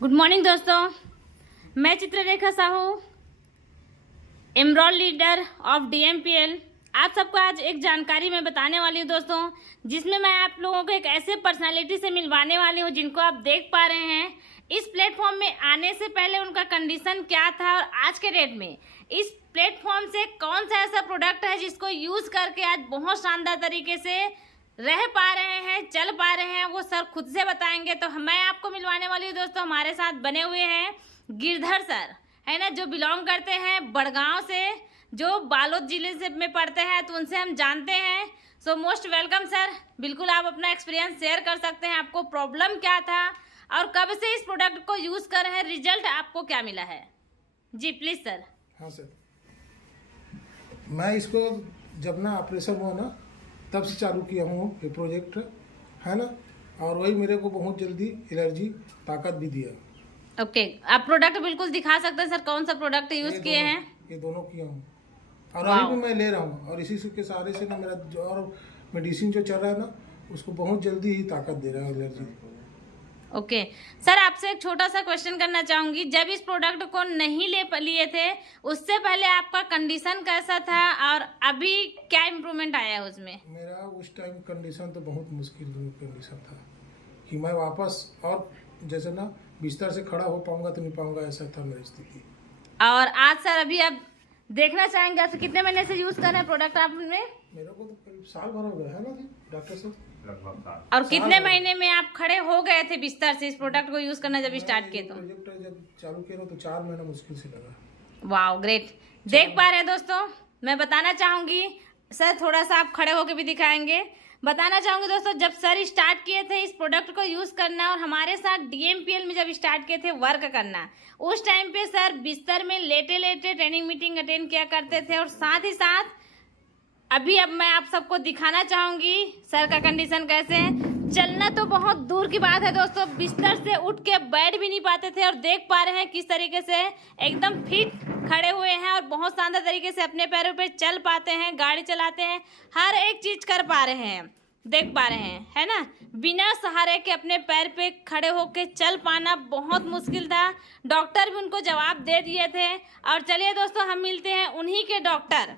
Good morning दोस्तों, मैं चित्ररेखा साहू, एमरोल लीडर ऑफ डीएमपीएल। आप सबको आज एक जानकारी मैं बताने वाली हूँ दोस्तों, जिसमें मैं आप लोगों को एक ऐसे पर्सनालिटी से मिलवाने वाली हूँ जिनको आप देख पा रहे हैं। इस प्लेटफॉर्म में आने से पहले उनका कंडीशन क्या था और आज के डेट में इस प्लेटफॉर्म से कौन सा ऐसा प्रोडक्ट है जिसको यूज़ करके आज बहुत शानदार तरीके से रह पा रहे हैं, चल पा रहे हैं, वो सर खुद से बताएंगे। तो मैं आपको मिलवाने वाली हूँ दोस्तों, हमारे साथ बने हुए हैं गिरधर सर, है ना, जो बिलोंग करते हैं बड़गांव से, जो बालोद जिले से में पढ़ते हैं, तो उनसे हम जानते हैं। So most welcome sir. बिल्कुल आप अपना एक्सपीरियंस शेयर कर सकते हैं, आपको प्रॉब्लम क्या था और कब से इस प्रोडक्ट को यूज़ कर रहे हैं, रिजल्ट आपको क्या मिला है। जी प्लीज़ सर। हाँ सर, मैं इसको जब ना ऑपरेशन हुआ ना तब से चालू किया हूँ ये प्रोजेक्ट, है ना, और वही मेरे को बहुत जल्दी एनर्जी ताकत भी दिया। ओके, आप प्रोडक्ट बिल्कुल दिखा सकते हैं सर, कौन सा प्रोडक्ट यूज़ किए हैं। ये दोनों किया हूँ और अभी भी मैं ले रहा हूँ, और इसी के सहारे से ना मेरा जो और मेडिसिन जो चल रहा है ना उसको बहुत जल्दी ही ताकत दे रहा है, एनर्जी। ओके सर, आपसे एक छोटा सा क्वेश्चन करना चाहूंगी। जब इस प्रोडक्ट को नहीं लिए थे उससे पहले आपका कंडीशन कैसा था और अभी क्या इम्प्रूवमेंट आया है उसमें। मेरा उस टाइम कंडीशन तो बहुत मुश्किल कंडीशन था कि मैं वापस और जैसे ना बिस्तर से खड़ा हो पाऊंगा तो नहीं पाऊंगा, ऐसा था मेरी स्थिति। और आज सर अभी आप देखना चाहेंगे, आप कितने महीने से यूज कर रहे हैं प्रोडक्ट आपने। मेरे को तो करीब साल भर हो गया है ना जी डॉक्टर साहब। और कितने महीने में आप खड़े हो गए थे बिस्तर से इस प्रोडक्ट को यूज करना जब स्टार्ट किए तो। प्रोजेक्ट जब चालू किया तो 4 महीना मुश्किल से लगा। Wow great. देख पा रहे हैं दोस्तों, मैं बताना चाहूंगी सर, थोड़ा सा आप खड़े होकर भी दिखाएंगे। बताना चाहूंगी दोस्तों, जब सर स्टार्ट किए थे इस प्रोडक्ट को यूज करना और हमारे साथ डीएमपीएल में जब स्टार्ट किए थे वर्क करना, उस टाइम पे सर बिस्तर में लेटे लेटे ट्रेनिंग मीटिंग अटेंड किया करते थे। और साथ ही साथ अभी अब मैं आप सबको दिखाना चाहूंगी सर का कंडीशन कैसे है। चलना तो बहुत दूर की बात है दोस्तों, बिस्तर से उठ के बैठ भी नहीं पाते थे। और देख पा रहे हैं किस तरीके से एकदम फिट खड़े हुए हैं और बहुत शानदार तरीके से अपने पैरों पे चल पाते हैं, गाड़ी चलाते हैं, हर एक चीज कर पा रहे हैं। देख पा रहे हैं, है ना, बिना सहारे के अपने पैर पे खड़े होके चल पाना बहुत मुश्किल था। डॉक्टर भी उनको जवाब दे दिए थे। और चलिए दोस्तों, हम मिलते हैं उन्हीं के डॉक्टर।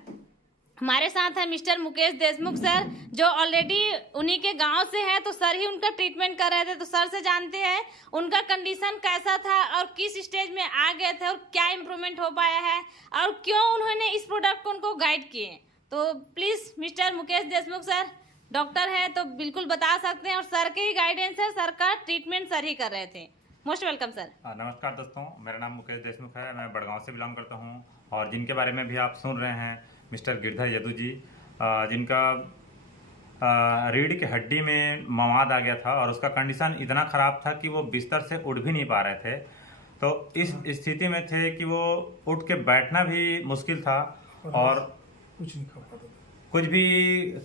हमारे साथ है मिस्टर मुकेश देशमुख सर, जो ऑलरेडी उन्हीं के गांव से हैं, तो सर ही उनका ट्रीटमेंट कर रहे थे। तो सर से जानते हैं उनका कंडीशन कैसा था और किस स्टेज में आ गए थे और क्या इम्प्रूवमेंट हो पाया है और क्यों उन्होंने इस प्रोडक्ट को उनको गाइड किए। तो please mister Mukesh Deshmukh sir, doctor है तो बिल्कुल बता सकते हैं, और सर के ही गाइडेंस है, सर का ट्रीटमेंट सर ही कर रहे थे। Most welcome sir. नमस्कार दोस्तों, मेरा नाम मुकेश देशमुख है, मैं बड़गांव से बिलोंग करता हूं। और जिनके बारे में भी आप सुन रहे हैं मिस्टर गिरधर यदु जी, जिनका रीढ़ की हड्डी में मवाद आ गया था और उसका कंडीशन इतना ख़राब था कि वो बिस्तर से उठ भी नहीं पा रहे थे। तो इस स्थिति में थे कि वो उठ के बैठना भी मुश्किल था और कुछ नहीं खा पाता था, कुछ भी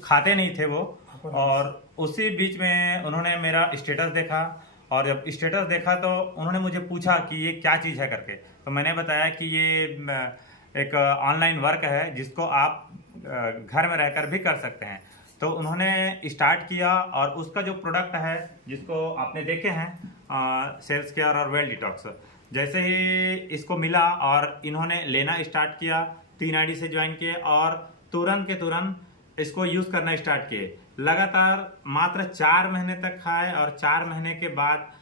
खाते नहीं थे वो। और उसी बीच में उन्होंने मेरा स्टेटस देखा, और जब स्टेटस देखा तो उन्होंने मुझे पूछा कि ये क्या चीज़ है करके। तो मैंने बताया कि ये एक ऑनलाइन वर्क है जिसको आप घर में रहकर भी कर सकते हैं। तो उन्होंने स्टार्ट किया और उसका जो प्रोडक्ट है जिसको आपने देखे हैं, सेल्स केयर और वेल डिटॉक्स, जैसे ही इसको मिला और इन्होंने लेना स्टार्ट किया, 3 आईडी से ज्वाइन किए और तुरंत के तुरंत इसको यूज़ करना स्टार्ट किए। लगातार मात्र 4 महीने तक खाए और 4 महीने के बाद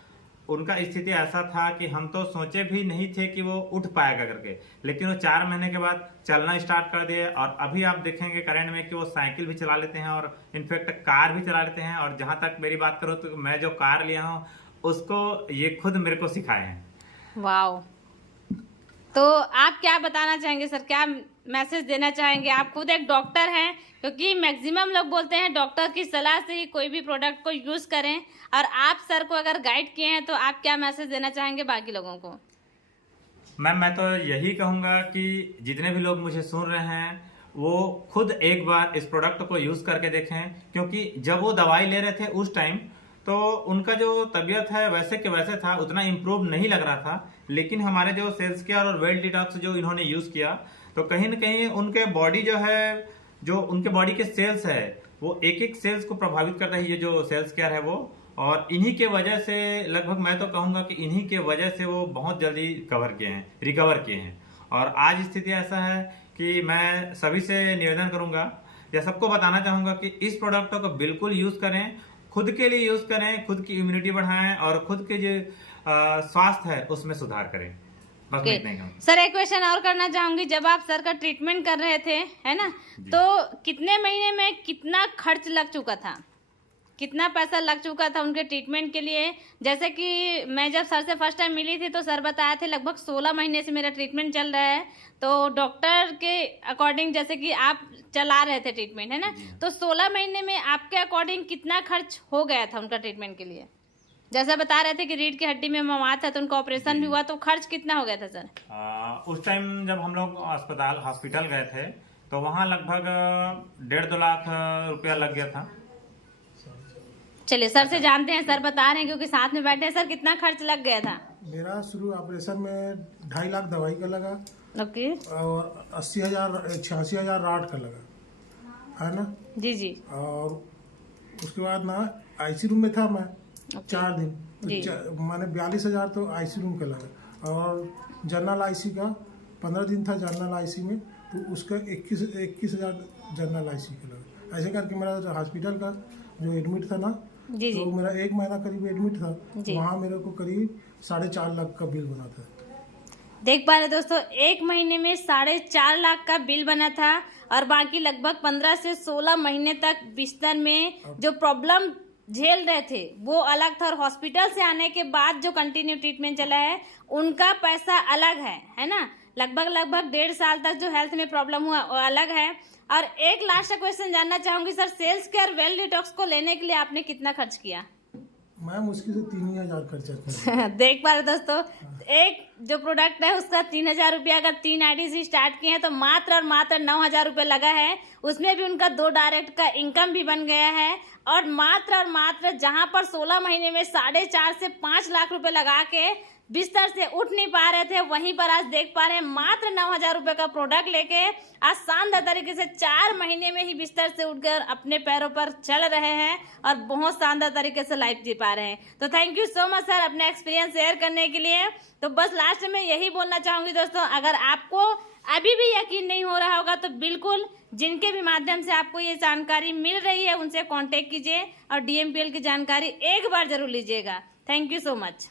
उनका स्थिति ऐसा था कि हम तो सोचे भी नहीं थे कि वो उठ पाएगा करके, लेकिन वो 4 महीने के बाद चलना स्टार्ट कर दिए। और अभी आप देखेंगे करंट में कि वो साइकिल भी चला लेते हैं और इनफैक्ट कार भी चला लेते हैं। और जहाँ तक मेरी बात करूँ तो मैं जो कार लिया हूँ उसको ये खुद मेरे को सिखाए हैं। वाओ, तो आप क्या बताना चाहेंगे सर, क्या मैसेज देना चाहेंगे। आप खुद एक डॉक्टर हैं, क्योंकि मैक्सिमम लोग बोलते हैं डॉक्टर की सलाह से ही कोई भी प्रोडक्ट को यूज़ करें, और आप सर को अगर गाइड किए हैं तो आप क्या मैसेज देना चाहेंगे बाकी लोगों को। मैम, मैं तो यही कहूँगा कि जितने भी लोग मुझे सुन रहे हैं वो खुद एक बार इस प्रोडक्ट को यूज़ करके देखें, क्योंकि जब वो दवाई ले रहे थे उस टाइम तो उनका जो तबीयत है वैसे के वैसे था, उतना इम्प्रूव नहीं लग रहा था। लेकिन हमारे जो सेल्स केयर और वेल डिटॉक्स जो इन्होंने यूज़ किया, तो कहीं ना कहीं उनके बॉडी जो है, जो उनके बॉडी के सेल्स है, वो एक एक सेल्स को प्रभावित करता है। ये जो सेल्स केयर है वो और इन्हीं के वजह से लगभग मैं तो कहूँगा कि इन्हीं के वजह से वो बहुत जल्दी रिकवर किए हैं। और आज स्थिति ऐसा है कि मैं सभी से निवेदन करूंगा या सबको बताना चाहूंगा कि इस प्रोडक्ट को बिल्कुल यूज करें, खुद के लिए यूज करें, खुद की इम्यूनिटी बढ़ाएं और खुद के जो स्वास्थ्य है उसमें सुधार करें। बस मैं इतना ही कहूंगा। सर एक क्वेश्चन और करना चाहूंगी, जब आप सर का ट्रीटमेंट कर रहे थे है ना, तो कितने महीने में कितना खर्च लग चुका था, कितना पैसा लग चुका था उनके ट्रीटमेंट के लिए? जैसे कि मैं जब सर से फर्स्ट टाइम मिली थी तो सर बताए थे लगभग 16 महीने से मेरा ट्रीटमेंट चल रहा है। तो डॉक्टर के अकॉर्डिंग जैसे कि आप चला रहे थे ट्रीटमेंट है ना, तो 16 महीने में आपके अकॉर्डिंग कितना खर्च हो गया था उनका ट्रीटमेंट के लिए? जैसे बता रहे थे कि रीढ़ की हड्डी में मवाद था तो उनका ऑपरेशन भी हुआ, तो खर्च कितना हो गया था सर? उस टाइम जब हम लोग हॉस्पिटल गए थे तो वहाँ लगभग 1.5-2 लाख रुपया लग गया था। चलिए सर से जानते हैं, सर बता रहे हैं क्योंकि साथ में बैठे हैं। सर कितना खर्च लग गया था? मेरा शुरू ऑपरेशन में 2.5 लाख दवाई का लगा ओके। और 86,000 राड का लगा, है ना जी जी। और उसके बाद ना आईसी रूम में था मैं 4 दिन, जी। तो मैंने 42,000 तो आईसी रूम का लगा। और जनरल आईसी का 15 दिन था जनरल आईसी में, तो उसका 21,000 जनरल आईसी का लगा। ऐसे करके मेरा हॉस्पिटल का जो एडमिट था ना, जी जी। तो मेरा 1 महीना करीब एडमिट था, जी। वहाँ मेरे को करीब 4.5 लाख का बिल बना था। देख पा रहे दोस्तों, 1 महीने में 4.5 लाख का बिल बना था और बाकी लगभग 15 से 16 महीने तक बिस्तर में जो प्रॉब्लम झेल रहे थे वो अलग था, और हॉस्पिटल से आने के बाद जो कंटिन्यू ट्रीटमेंट चला है उनका पैसा अलग है ना। लगभग 1.5 साल तक जो हेल्थ में प्रॉब्लम हुआ वो अलग है। और एक लास्ट क्वेश्चन जानना चाहूंगी sir, sales care well detox को लेने के लिए आपने कितना खर्च किया? मैं मुश्किल से 3,000 खर्चा किया। देख पा रहे दोस्तों, एक जो प्रोडक्ट है उसका 3,000 रुपया अगर 3 आईडी से स्टार्ट किए हैं तो मात्र और मात्र 9,000 रुपये लगा है। उसमें भी उनका 2 डायरेक्ट का इनकम भी बन गया है। और मात्र जहां पर 16 महीने में 4.5 से 5 लाख रुपए लगा के बिस्तर से उठ नहीं पा रहे थे, वहीं पर आज देख पा रहे हैं मात्र 9,000 रुपए का प्रोडक्ट लेके आज शानदार तरीके से 4 महीने में ही बिस्तर से उठकर अपने पैरों पर चल रहे हैं और बहुत शानदार तरीके से लाइफ जी पा रहे हैं। तो thank you so much sir अपने एक्सपीरियंस शेयर करने के लिए। तो बस लास्ट में यही बोलना चाहूंगी दोस्तों, अगर आपको अभी भी यकीन नहीं हो रहा होगा तो बिल्कुल जिनके भी माध्यम से आपको ये जानकारी मिल रही है उनसे कांटेक्ट कीजिए और DMPL की जानकारी एक बार जरूर लीजिएगा। Thank you so much.